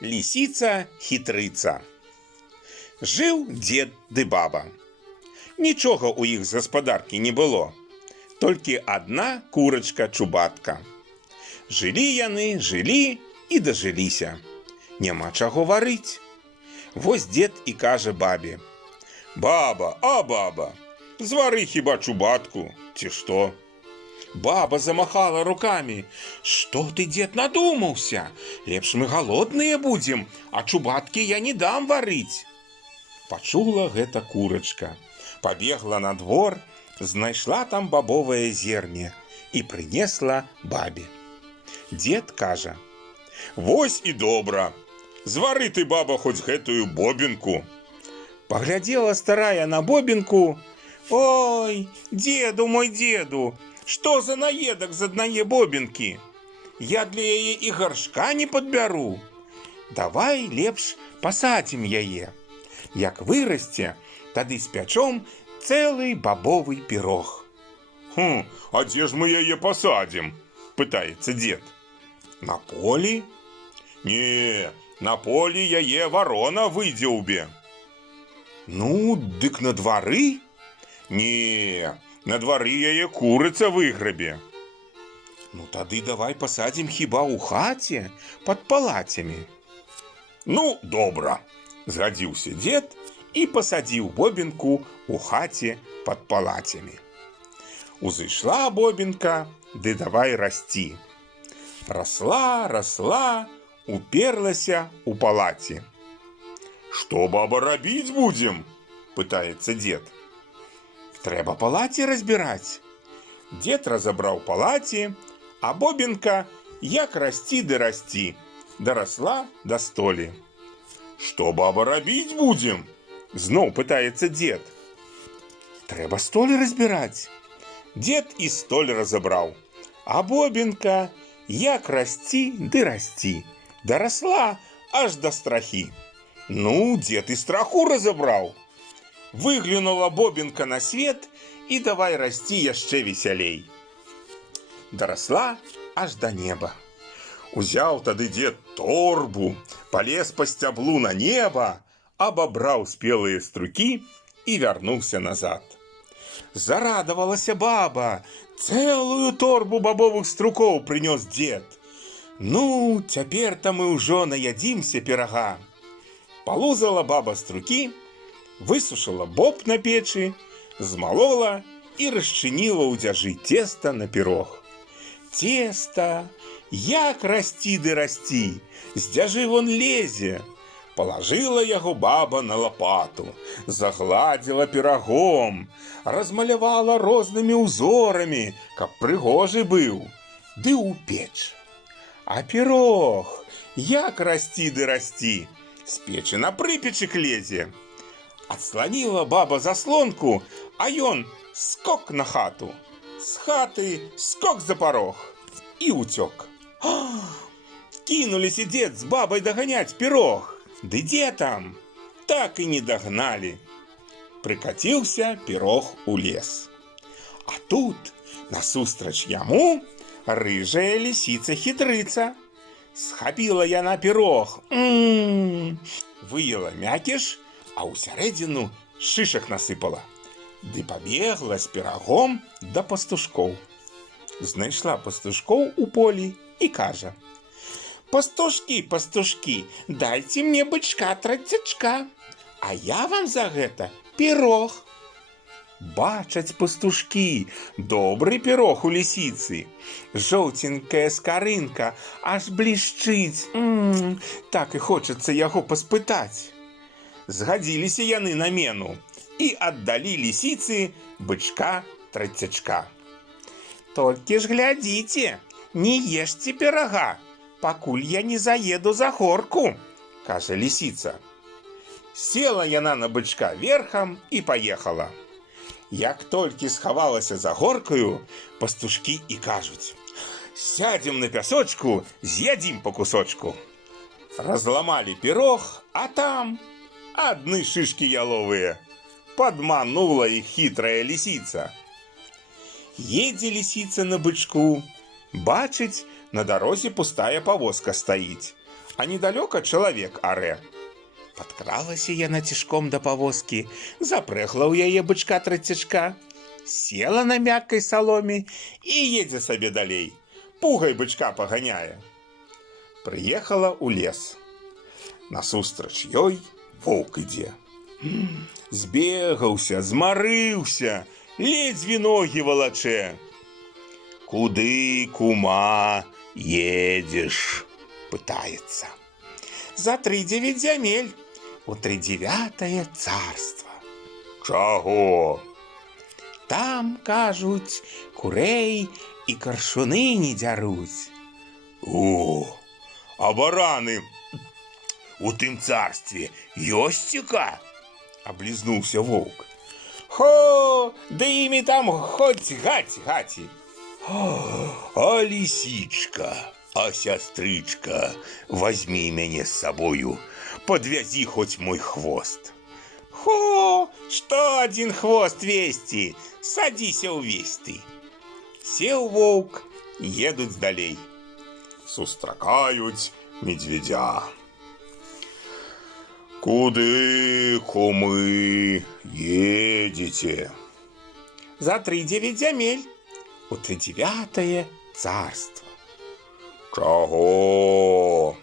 Лісіца-хітрыца. Жыў дзед ды баба. Нічога ў іх з гаспадаркі не было, толькі адна курачка-чубатка. Жылі яны, жылі і дажыліся. Няма чаго варыць. Вось дзед і кажа бабе: «Баба, баба, звары хіба чубатку, ці што?» Баба замахала рукамі: «Што ты, дзед, надумаўся? Лепш мы галодныя будзем, а чубаткі я не дам варыць». Пачула гэта курачка, пабегла на двор, знайшла там бабовае зерне і прынесла бабе. Дзед кажа: «Вось і добра, звары ты, баба, хоць гэтую бобінку». Паглядзела старая на бобінку: «Ой, дзеду мой, дзеду, што за наедак з аднае бобінкі? Я для яе і гаршка не падбяру. Давай лепш пасадзім яе. Як вырасце, тады спячом цэлы бабовы пірог». «А дзе ж мы яе пасадзім?» – пытаецца дзед. «На полі?» «Не, на полі яе варона выдзеўбе». «Ну, дык на двары?» «Не, на двары яе курыца выграбе». «Ну, тады давай пасадзім хіба ў хаце, пад палацямі». «Ну, добра», – згадзіўся дзед і пасадзіў бобінку ў хаце пад палацямі. Узышла бобінка, ды давай расці. Расла, расла, уперлася ў палаце. «Што, баба, рабіць будзем?» – пытаецца дзед. «Трэба палаці разбіраць». Дзед разабраў палаці, а бобінка як расці ды расці, дарасла да столі. «Што, баба, рабіць будзем?» – зноў пытаецца дзед. «Трэба столь разбіраць». Дзед і столь разабраў, а бобінка як расці ды расці, дарасла аж да страхі. Ну, дзед і страху разабраў. Выглянула бобінка на свет і давай расці яшчэ весялей. Дарасла аж да неба. Узяў тады дзед торбу, палез па сцяблу на неба, абабраў спелыя струкі і вярнуўся назад. Зарадавалася баба, цэлую торбу бабовых струкоў прынёс дзед. Ну, цяпер-то мы ўжо наядзімся пірага. Палузала баба струкі, высушыла боб на печы, змалола і расчыніла ў дзяжы цеста на пірог. Цеста, як расці ды расці, з дзяжы вон лезе. Палажыла яго баба на лапату, загладзіла пірагом, размалявала рознымі ўзорамі, каб прыгожы быў, ды ў печ. А пірог, як расці ды расці, з печы на прыпечык лезе. Адсланіла баба заслонку, а ён скок на хату, з хаты скок за парог і ўцёк. Кінуліся дзед з бабай даганяць пірог. Ды дзе там? Так і не дагналі. Прыкаціўся пірог у лес. А тут, насустрач яму, рыжая лісіца-хітрыца. Схапіла яна пірог, выела мякіш, а ўсярэдзіну шышак насыпала. Ды пабегла з пірагом да пастушкоў. Знайшла пастушкоў у полі і кажа: «Пастушкі, пастушкі, дайце мне бычка-трацячка, а я вам за гэта пірог». Бачаць пастушкі, добры пірог у лісіцы. Жоўценькая скарынка, аж блішчыць. Так і хочацца яго паспытаць. Згадзіліся яны на мену і аддалі лісіцы бычка-трацячка. «Толькі ж глядзіце, не ешце пірага, пакуль я не заеду за горку», – кажа лісіца. Села яна на бычка верхам і паехала. Як толькі схавалася за горкаю, пастушкі і кажуць: «Сядзем на пясочку, з'ядзім па кусочку». Разламалі пірог, а там адны шышкі яловыя. Падманула іх хітрая лісіца. Едзе лісіца на бычку, бачыць, на дарозе пустая павозка стаіць, а недалёка чалавек арэ. Падкралася яна цішком да павозкі, запрэгла ў яе бычка-трацячка, села на мяккай саломе і едзе сабе далей, пугай бычка паганяе. Прыехала ў лес. Насустрач ёй воўк ідзе. Збегаўся, змарыўся, ледзьве ногі валачэ. «Куды, кума, едзеш?» – пытаецца. «За 3-9 зямель, у 39-е царства». «Чаго?» «Там, кажуць, курэй і каршуны не дзяруць». «О, а бараны у тым царстве ёсціка?» – аблізнуўся воўк. «Хо, да імі там хоць гаць-гаці». «А лисичка, а сястрычка, возьми мяне с собою, подвязи хоть мой хвост». «Хо, что один хвост вести, садися увесь ты». Сел воўк, едуць далей. Сустракаюць медведя. «Куды, кумы, едете?» «За 3-9 зямель, у 39-е царство». «Чаго?»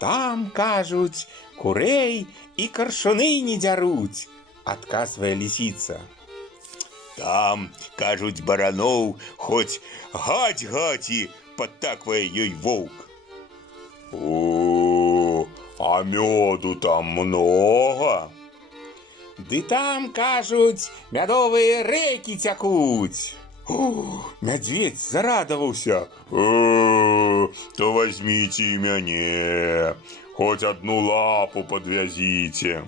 «Там, кажуць, курэй і каршуны не дзяруць», – адказвае лисица. «Там, кажуць, бараноў хоць гаць-гаці», – падтаквае ёй воўк. «О, а мёду там много?» «Ды там, кажуць, мядовыя рэкі цякуць». Медведь зарадаваўся. «То возьмите и мяне, хоть одну лапу подвязите».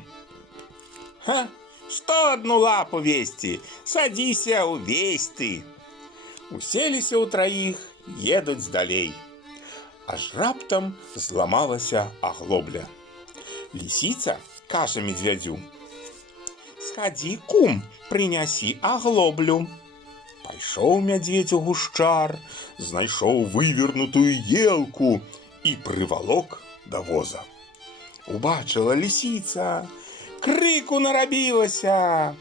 «Ха, что одну лапу вести? Садися увесь ты». Уселіся ўтраіх, едуць далей. Аж раптам зламалася аглобля. Лисица кажа медвядю: «Сходи, кум, приняси аглоблю». Пайшоў мядзведь у гушчар, знайшоў вывернутую елку і прывалок да воза. Убачыла лисица, крыку нарабілася.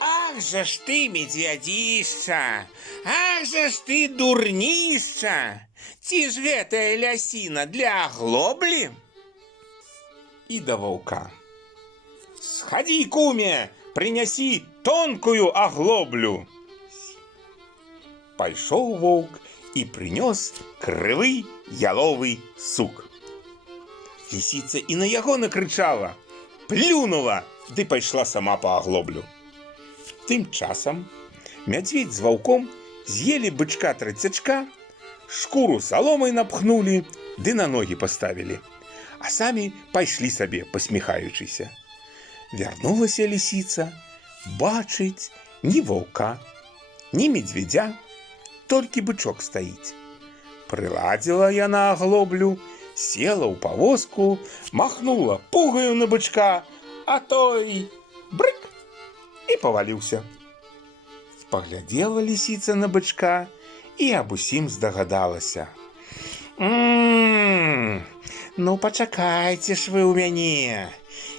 «Ах же ж ты, медвядишча! Ах же ж ты, дурнішча! Ці ж гэтая лясіна для аглоблі?» І да ваўка: «Сходи, куме, приняси тонкую аглоблю». Пайшоў воўк і прынёс крывы яловы сук. Лисица і на яго накрычала, плюнула, ды пайшла сама па аглоблю. Тым часам мядзведь з ваўком з'елі бычка-трацячка, шкуру саломай напхнулі, ды на ногі паставілі, а самі пайшлі сабе, пасміхаючыся. Вярнулася лисица, бачыць ні ваўка, ні медведя, толькі бычок стаіць. Прыладзіла яна аглоблю, села ў павозку, махнула пугаю на бычка, а той брык і паваліўся. Паглядзела лисица на бычка і аб усім здагадалася. Ну пачакайце ж вы ў мяне,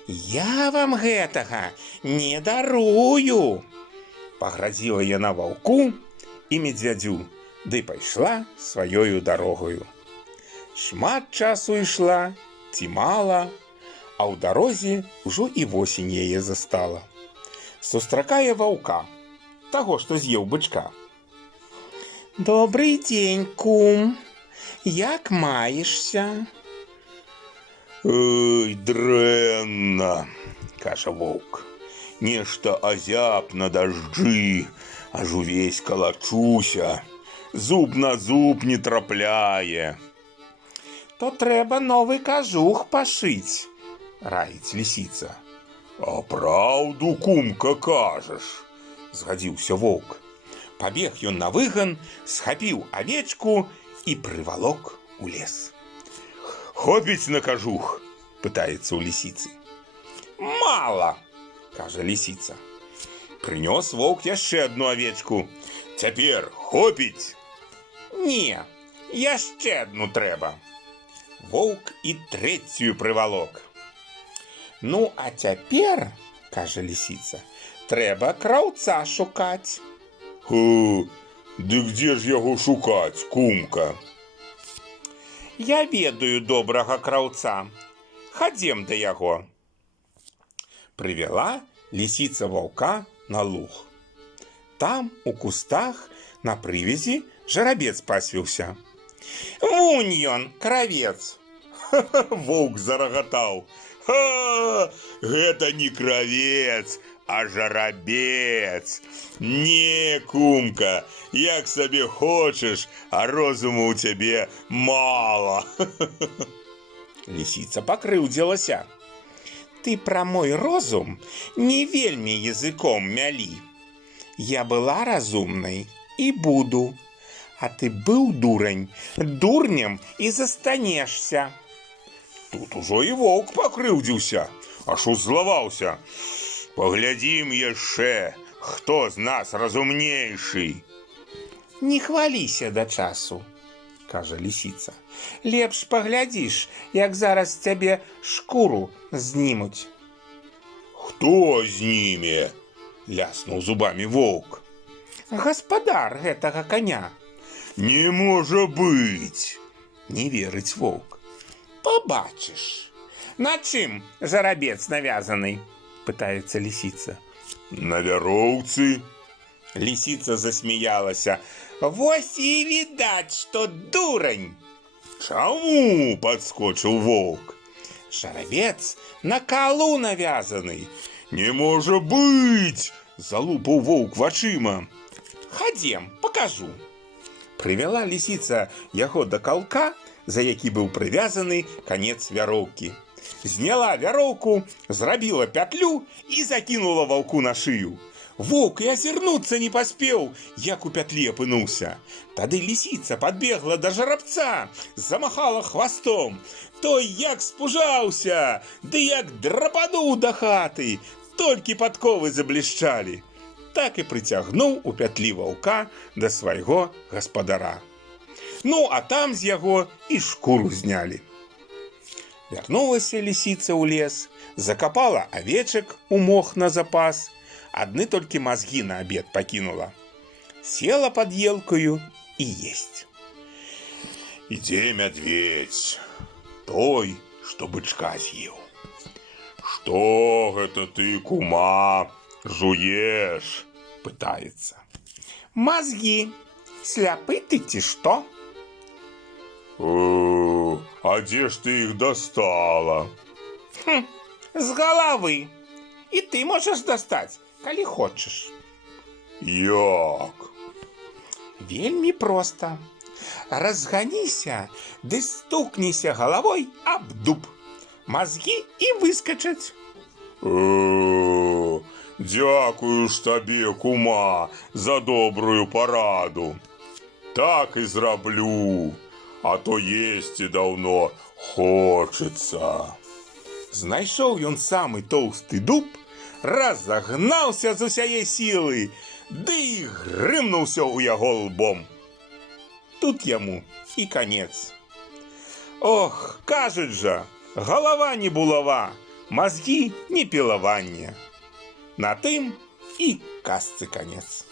я вам гэтага не дарую». Паградзіла яна ваўку і медвядю, ды пайшла сваёю дарогаю. Шмат часу ішла, ці мала, а ў дарозе ўжо і восень яе застала. Сустракае ваўка, таго, што з'еў бычка. «Добрый дзень, кум, як маешся?» «Ой, дрэнна», – кажа воўк. «Нешта азяб на дажджы, аж увесь калачуся, зуб на зуб не трапляе». «То трэба новы кажух пашыць», – раіць лисица. «А праўду, кумка, кажаш», – згадзіўся воўк. Пабег ён на выган, схапіў авечку і прывалок у лес. «Хопіць на кажух?» – пытаецца ў лисицы. «Мала», – кажа лисица. Прынёс воўк яшчэ одну авечку. «Цяпер хопіць?» «Не, яшчэ одну трэба». Воўк і трэцюю прывалок. Ну, а цяпер, кажа лісіца, трэба краўца шукаць. Ды где ж яго шукаць, кумка? Я ведаю добрага краўца. Хадзем да яго. Прывяла лісіца ваўка на луг. Там, у кустах, на прывязі жарабец пасвіўся. Вунь ён, кравец! Воўк зарагатаў. Гэта не кравец, а жарабец. Не, кумка, як сабе хочаш, а розуму ў цябе мала. Лісіца пакрыўдзілася. Ты пра мой розум не вельмі языком мялі. Я была разумнай і буду. А ты быў дурань, дурнем і застанешся. Тут ужо і воўк пакрыўдзіўся, аж узлаваўся. Паглядзім яшчэ, хто з нас разумнейшы. Не хваліся да часу, кажа лісіца. Лепш паглядзіш, як зараз цябе шкуру знімуць. Хто зніме? Ляснуў зубамі воўк. Гаспадар гэтага коня. Не можа быць, не верыць воўк. Пабачыш. На чым жарабец навязаны? Пытаецца лісіца. На вяроўцы. Лісіца засмяялася. Вось і відаць, што дурань. Чаму? Падскочыў воўк. Жарабец на калу навязаны. Не можа быць, залупаў воўк вачыма. Хадзем, пакажу. Прывяла лісіца яго да калка, за які быў прывязаны канец вяроўкі. Зняла вяроўку, зрабіла пятлю і закінула ваўку на шыю. Воўк і азірнуцца не паспеў, як у пятлі апынуўся. Тады лісіца падбегла да жарабца, замахала хвастом. Той як спужаўся, ды як драпануў да хаты, толькі падковы заблішчалі. Так і прыцягнуў у пятлі ваўка да свайго гаспадара. Ну, а там з яго і шкуру знялі. Вярнулася лісіца ў лес, закапала авечак у мох на запас, адны толькі мазгі на абед пакінула. Села пад елкаю і есць. Ідзе мядведь, той, што бычка з'еў. Што гэта ты, кума, жуеш? Пытаецца. Мазгі, сляпы ты ці што? А дзе ж ты іх дастала? З галавы. І ты можаш дастаць, калі хочаш. Як? Вельмі проста. Разганіся, ды стукніся галавой аб дуб. Мазгі і выскачаць. Дзякую ж табе, кума, за добрую параду. Так і зраблю, а то есці даўно хочацца. Знайшоў ён самы тоўсты дуб, разагнаўся з усяе сілы, ды і грымнуўся ў яго лбом. Тут яму і канец. Ох, кажуць жа, галава не булава, мазгі не пілаванне. На тым і казцы канец.